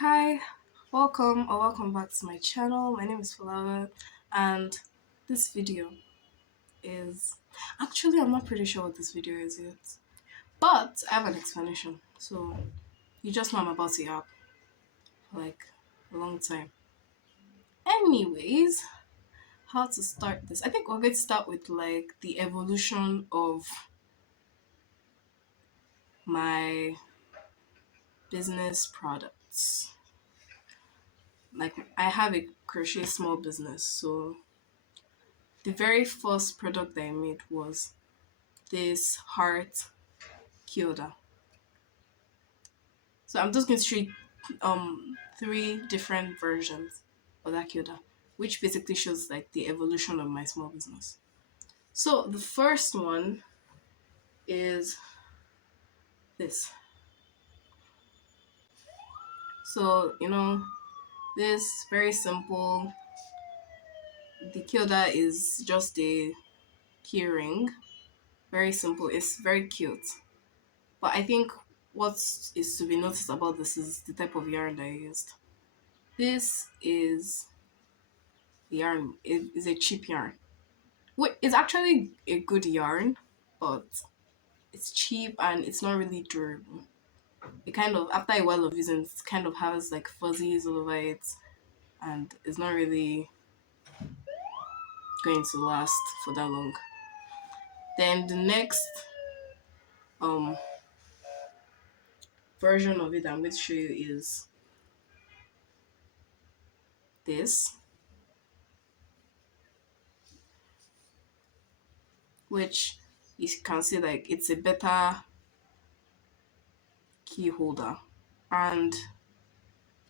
Hi, welcome back to my channel. My name is Flower, and this video is actually, I'm not pretty sure what this video is yet, but I have an explanation. So you just know I'm about to yap for like a long time. Anyways, how to start this? I think we're going to start with like the evolution of my business products. Like I have a crochet small business, so the very first product that I made was this heart kyoda. So I'm just going to show you three different versions of that kyoda, which basically shows like the evolution of my small business. So the first one is this. So this very simple. The kyoda is just a key ring. Very simple. It's very cute. But I think what is to be noticed about this is the type of yarn that I used. This is yarn. It is a cheap yarn. Wait, it's actually a good yarn, but it's cheap and it's not really durable. It kind of, after a while of using, it kind of has like fuzzies all over it, and it's not really going to last for that long. Then the next um version of it I'm going to show you is this, which you can see like it's a better key holder and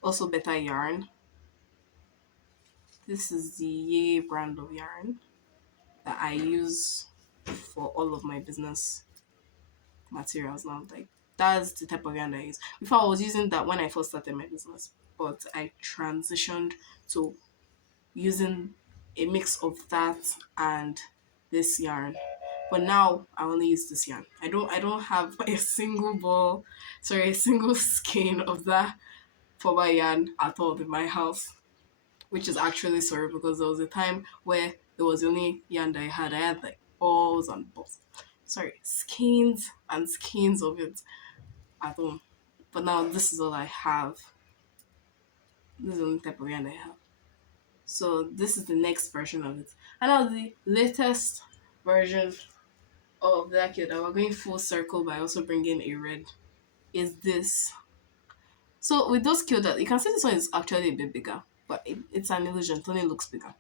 also better yarn. This is the Yay brand of yarn that I use for all of my business materials now. Like that's the type of yarn I use. Before I was using that when I first started my business, but I transitioned to using a mix of that and this yarn. But now I only use this yarn. I don't have a single skein of that for my yarn at all in my house. Which is actually sorry because there was a time where there was the only yarn that I had. I had like balls and balls. Sorry, skeins and skeins of it at home. But now this is all I have. This is the only type of yarn I have. So this is the next version of it. And now the latest version of that kit that we're going full circle by also bringing a red is this. So with those kilts, you can see this one is actually a bit bigger, but it's an illusion. It only looks bigger.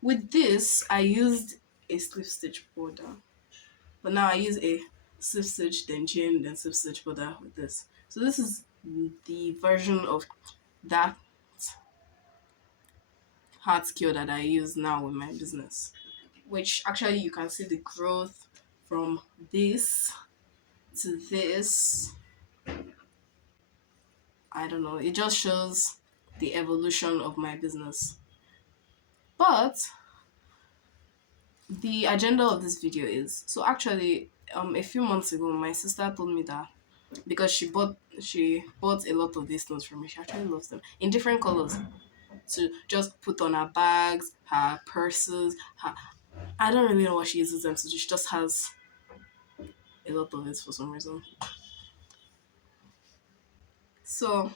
With this, I used a slip stitch border, but now I use a slip stitch, then chain, then slip stitch border with this. So this is the version of that heart skill that I use now in my business, which actually you can see the growth from this to this. I don't know, it just shows the evolution of my business. But the agenda of this video is so actually a few months ago my sister told me that because she bought a lot of these stones from me. She actually loves them in different colors to just put on her bags, her purses, her I don't really know what she uses them, so she just has a lot of it for some reason. So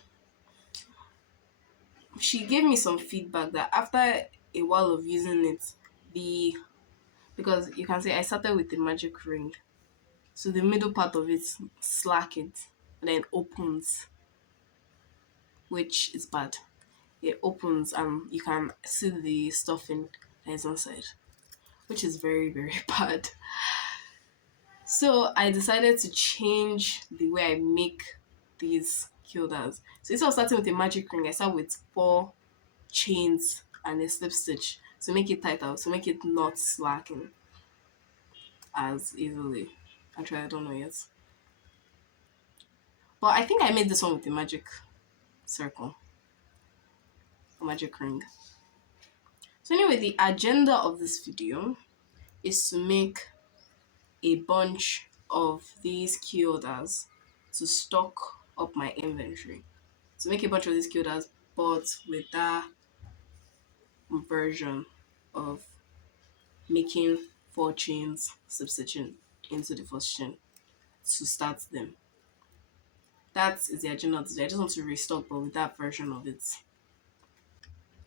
she gave me some feedback that after a while of using it, the because you can say I started with the magic ring, so the middle part of it slackened and then opens, which is bad. It opens and you can see the stuffing that is inside, which is very, very bad. So I decided to change the way I make these kilders. So instead of starting with a magic ring, I start with 4 chains and a slip stitch to make it tighter, to make it not slacking as easily. Actually, I don't know yet. But I think I made this one with the magic circle, a magic ring. So anyway, the agenda of this video is to make a bunch of these keyholders to stock up my inventory. To make a bunch of these keyholders, but with that version of making 4 chains, substitution into the first chain to start them. That is the agenda today. I just want to restock, but with that version of it.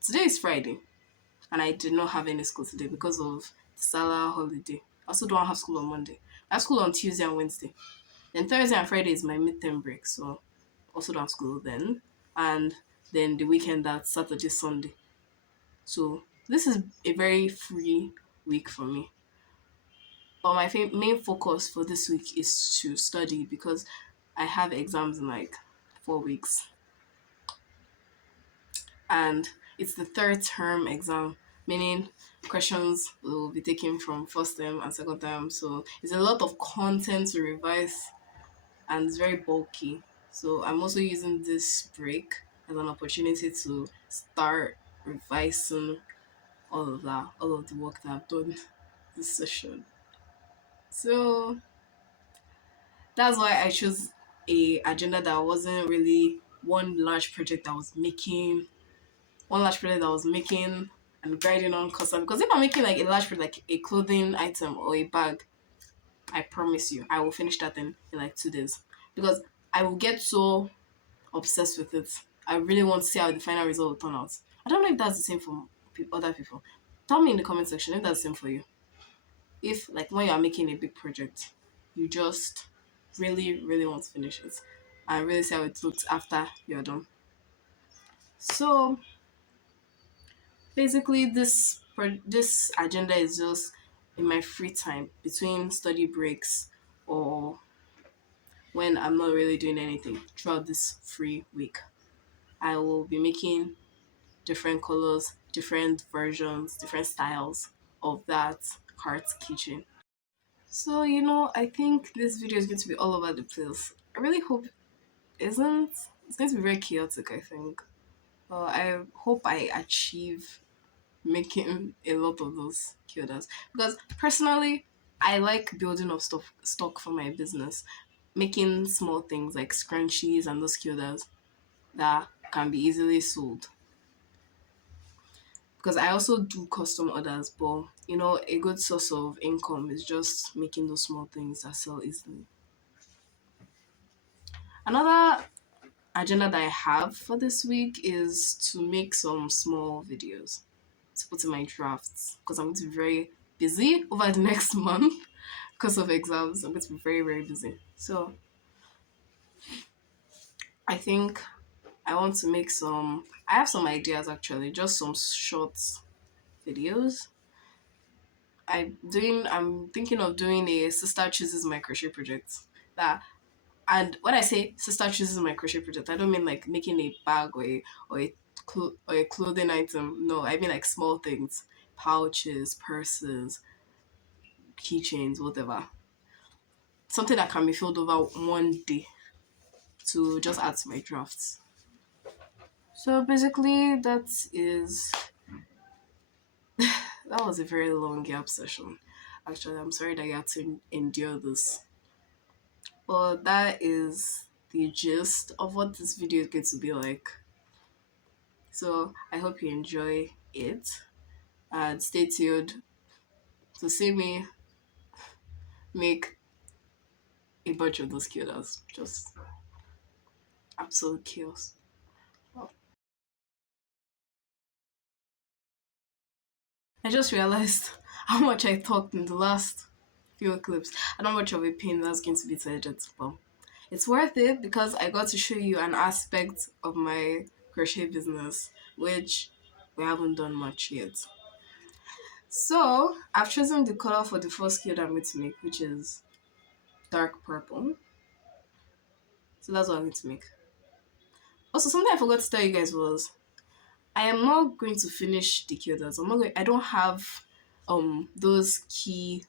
Today is Friday, and I did not have any school today because of the Salah holiday. I also don't have school on Monday. I have school on Tuesday and Wednesday. Then Thursday and Friday is my midterm break, so also don't have school then. And then the weekend, that's Saturday, Sunday. So this is a very free week for me. But my main focus for this week is to study because I have exams in like 4 weeks. And it's the third term exam, meaning questions will be taken from first term and second term. So it's a lot of content to revise and it's very bulky. So I'm also using this break as an opportunity to start revising all of that, all of the work that I've done this session. So that's why I chose a agenda that wasn't really one large project that was making and grinding on custom. Because if I'm making like a large project, like a clothing item or a bag, I promise you, I will finish that in like 2 days. Because I will get so obsessed with it. I really want to see how the final result will turn out. I don't know if that's the same for other people. Tell me in the comment section if that's the same for you. If like when you are making a big project, you just really, really want to finish it and really see how it looks after you're done. So basically, this agenda is just in my free time between study breaks or when I'm not really doing anything throughout this free week. I will be making different colors, different versions, different styles of that heart keychain. So, I think this video is going to be all over the place. I really hope it isn't. It's going to be very chaotic, I think. I hope I achieve making a lot of those keyholders because personally, I like building up stock for my business, making small things like scrunchies and those keyholders that can be easily sold. Because I also do custom orders, but a good source of income is just making those small things that sell easily. Another agenda that I have for this week is to make some small videos to put in my drafts because I'm going to be very busy over the next month because of exams. I'm going to be very, very busy. So I think I want to make I have some ideas actually, just some short videos. I'm thinking of doing a sister chooses my crochet project. And when I say sister chooses my crochet project, I don't mean like making a bag or a clothing item. No, I mean like small things, pouches, purses, keychains, whatever. Something that can be filled over one day to just add to my drafts. So basically, that was a very long gap session. Actually, I'm sorry that you had to endure this. But that is the gist of what this video is going to be like. So I hope you enjoy it and stay tuned to see me make a bunch of those killers. Just absolute chaos. I just realized how much I talked in the last few clips and how much of a pain that's going to be to edit. But it's worth it because I got to show you an aspect of my crochet business, which we haven't done much yet. So I've chosen the color for the first key that I'm going to make, which is dark purple. So that's what I'm going to make. Also, something I forgot to tell you guys was I am not going to finish the keyholders. I don't have those key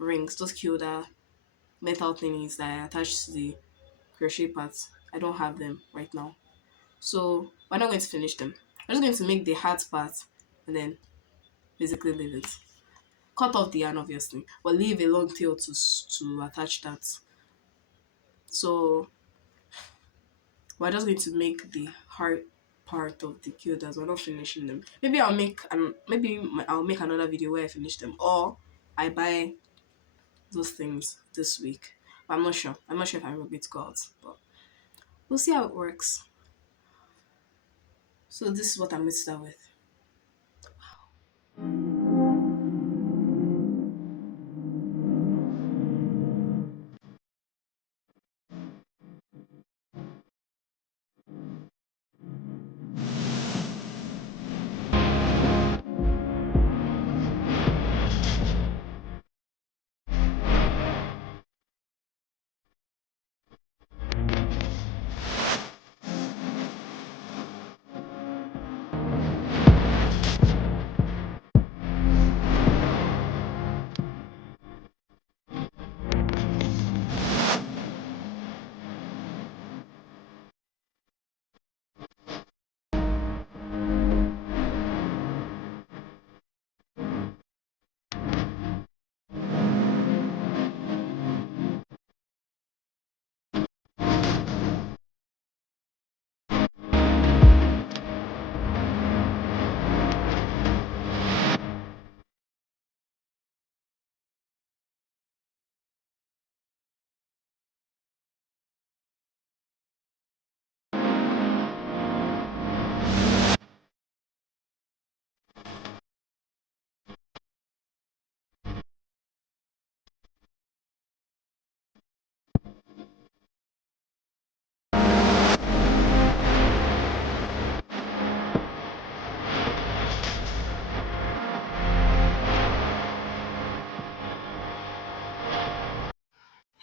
rings, those keyholder metal thingies that I attach to the crochet parts. I don't have them right now. So we're not going to finish them. I'm just going to make the heart part and then basically leave it. Cut off the yarn obviously, but leave a long tail to attach that. So we're just going to make the hard part of the keyholders. We're not finishing them. Maybe I'll make another video where I finish them, or I buy those things this week. But I'm not sure. I'm not sure if I'm going to go out, but we'll see how it works. So this is what I'm going to start with.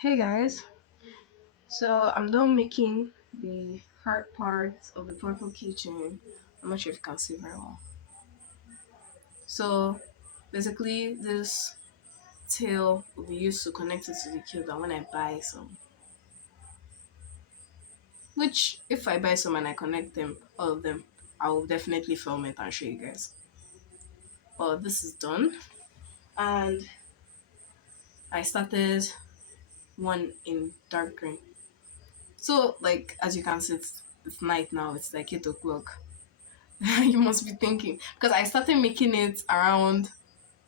Hey guys, so I'm done making the hard parts of the purple keychain. I'm not sure if you can see very well. So basically this tail will be used to connect it to the keyholder when I buy some. Which if I buy some and I connect them, all of them, I will definitely film it and show you guys. Well, this is done. And I started one in dark green. So like as you can see, it's night now, it's like 8 o'clock. You must be thinking because I started making it around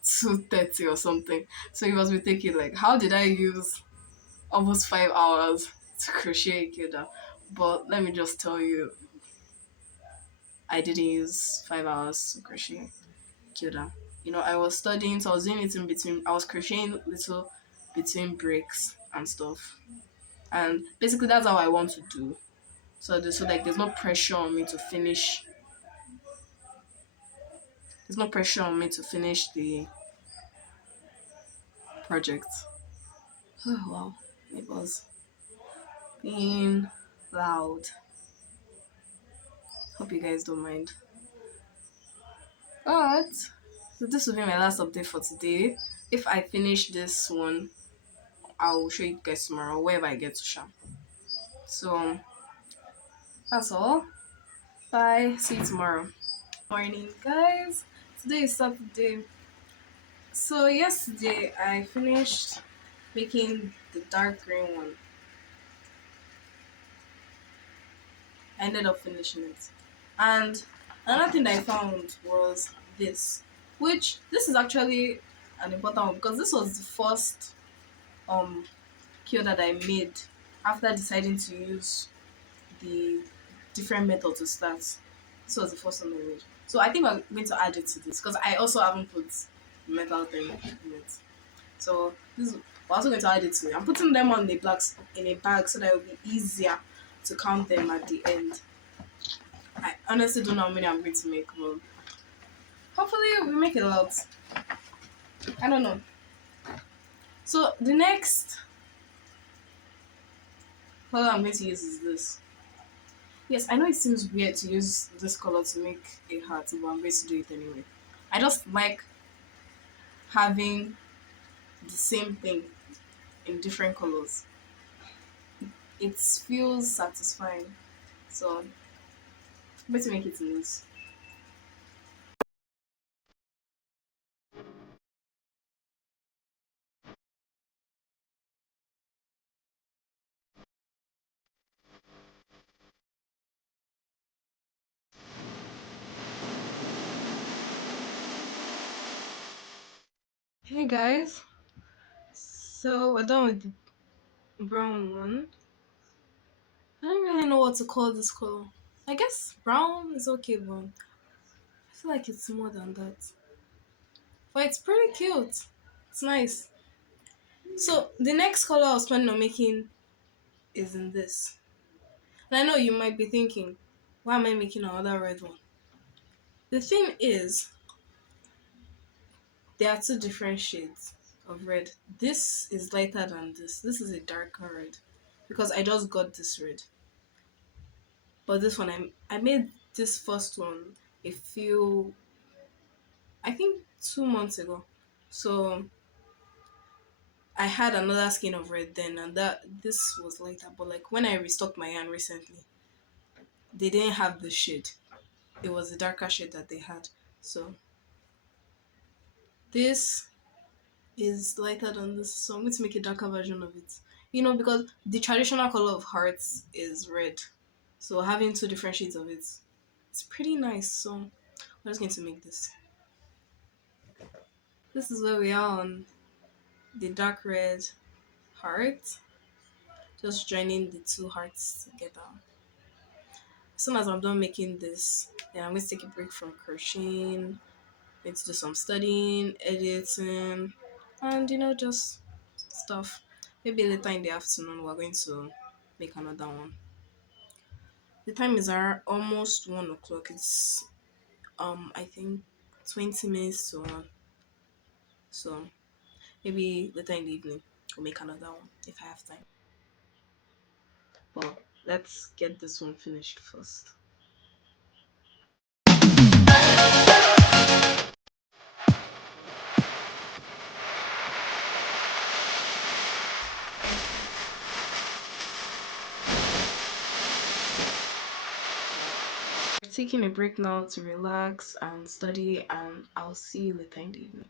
2:30 or something. So you must be thinking like, how did I use almost 5 hours to crochet a kida? But let me just tell you, I didn't use 5 hours to crochet kida. I was studying, so I was doing it in between. I was crocheting little between breaks and stuff, and basically that's how I want to do. So like there's no pressure on me to finish. There's no pressure on me to finish the project. Oh wow, it was being loud. Hope you guys don't mind. But so this will be my last update for today. If I finish this one, I'll show you guys tomorrow wherever I get to shop. So that's all. Bye. See you tomorrow. Morning, guys. Today is Saturday. So yesterday I finished making the dark green one. I ended up finishing it. And another thing I found was this is actually an important one because this was the first cure that I made after deciding to use the different method to start. This was the first one I made. So I think I'm going to add it to this because I also haven't put the metal thing in it. So we're also going to add it to it. I'm putting them on the blocks in a bag so that it will be easier to count them at the end. I honestly don't know how many I'm going to make, but hopefully we make a lot. I don't know. So the next color I'm going to use is this. Yes, I know it seems weird to use this color to make a heart, but I'm going to do it anyway. I just like having the same thing in different colors. It feels satisfying. So I'm going to make it in this. Hey guys, so we're done with the brown one. I don't really know what to call this color. I guess brown is okay, but I feel like it's more than that. But it's pretty cute. It's nice. So the next color I was planning on making is in this. And I know you might be thinking, why am I making another red one? The thing is, there are two different shades of red. This is lighter than this. This is a darker red because I just got this red. But this one, I made this first one a few, I think 2 months ago. So I had another skin of red then, and that this was lighter. But like when I restocked my yarn recently, they didn't have the shade. It was a darker shade that they had. So this is lighter than this, so I'm going to make a darker version of it. Because the traditional color of hearts is red. So having two different shades of it, it's pretty nice. So I'm just going to make this. This is where we are on the dark red heart. Just joining the two hearts together. As soon as I'm done making this, then I'm going to take a break from crocheting. Going to do some studying, editing, and just stuff. Maybe later in the afternoon we're going to make another one. The time is almost 1 o'clock. It's I think 20 minutes to 1. So maybe later in the evening we'll make another one if I have time. Well, let's get this one finished first. Taking a break now to relax and study, and I'll see you later in the evening.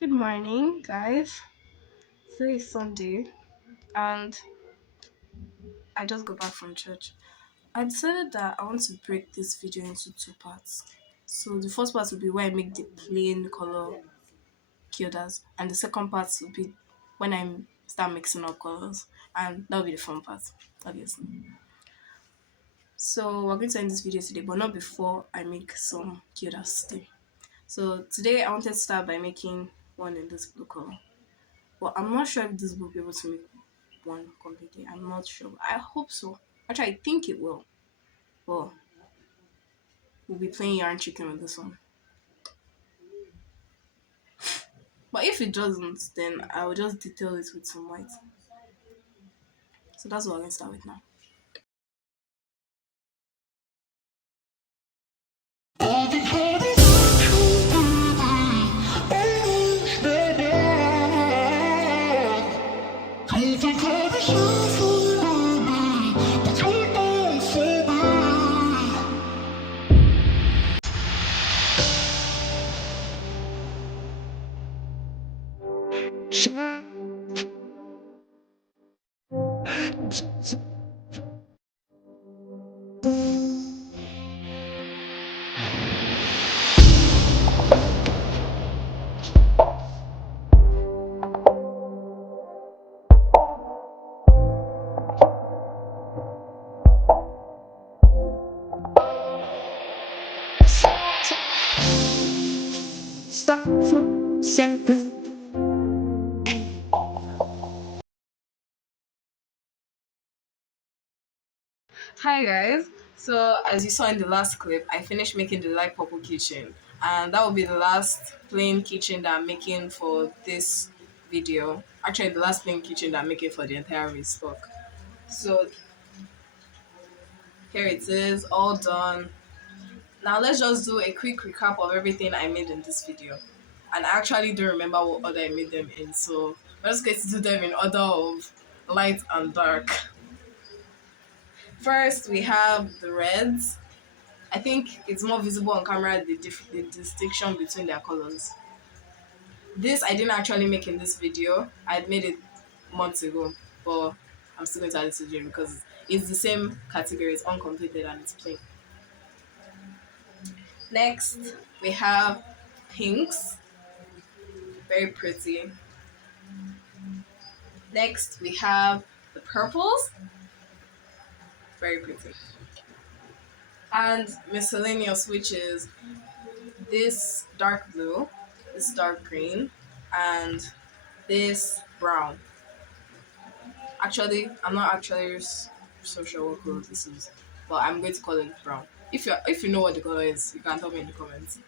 Good morning, guys. Today is Sunday, and I just got back from church. I decided that I want to break this video into two parts. So the first part will be where I make the plain color keyholders, and the second part will be when I start mixing up colors, and that'll be the fun part, obviously. So we're going to end this video today, but not before I make some keyholders today. So today I wanted to start by making one in this blue color, but I'm not sure if this will be able to make one completely. I'm not sure. I hope so. Actually, I think it will. Well, we'll be playing yarn chicken with this one. But if it doesn't, then I will just detail it with some white. So that's what I'm going to start with now. Stop for second. Hi guys. So as you saw in the last clip, I finished making the light purple keychain, and that will be the last plain keychain that I'm making for this video. Actually, the last plain keychain that I'm making for the entire restock. So here it is, all done. Now let's just do a quick recap of everything I made in this video. And I actually don't remember what order I made them in, so we're just going to do them in order of light and dark. First, we have the reds. I think it's more visible on camera, the distinction between their colors. This I didn't actually make in this video. I had made it months ago, but I'm still going to add it to the video because it's the same category. It's uncompleted and it's plain. Next, we have pinks. Very pretty. Next, we have the purples. Very pretty. And miscellaneous, which is this dark blue, this dark green, and this brown. Actually, I'm not actually so sure what color this is, but I'm going to call it brown. If you know what the color is, you can tell me in the comments.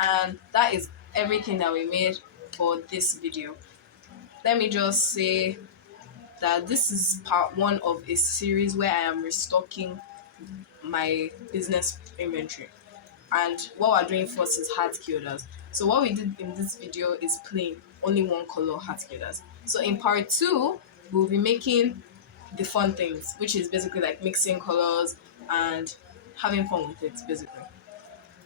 And that is everything that we made for this video. Let me just say that this is part one of a series where I am restocking my business inventory. And what we're doing first is heart keyholders. So what we did in this video is plain, only one color heart keyholders. So in part two, we'll be making the fun things, which is basically like mixing colors and having fun with it, basically.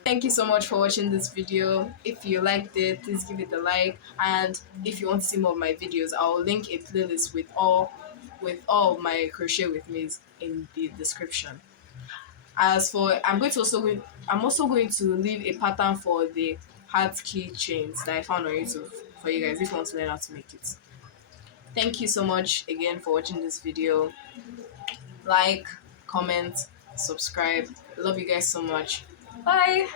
Thank you so much for watching this video. If you liked it, please give it a like. And if you want to see more of my videos, I'll link a playlist with all my crochet with me's in the description. As for I'm also going to leave a pattern for the heart key chains that I found on YouTube for you guys if you want to learn how to make it. Thank you so much again for watching this video. Like, comment, subscribe. Love you guys so much. Bye.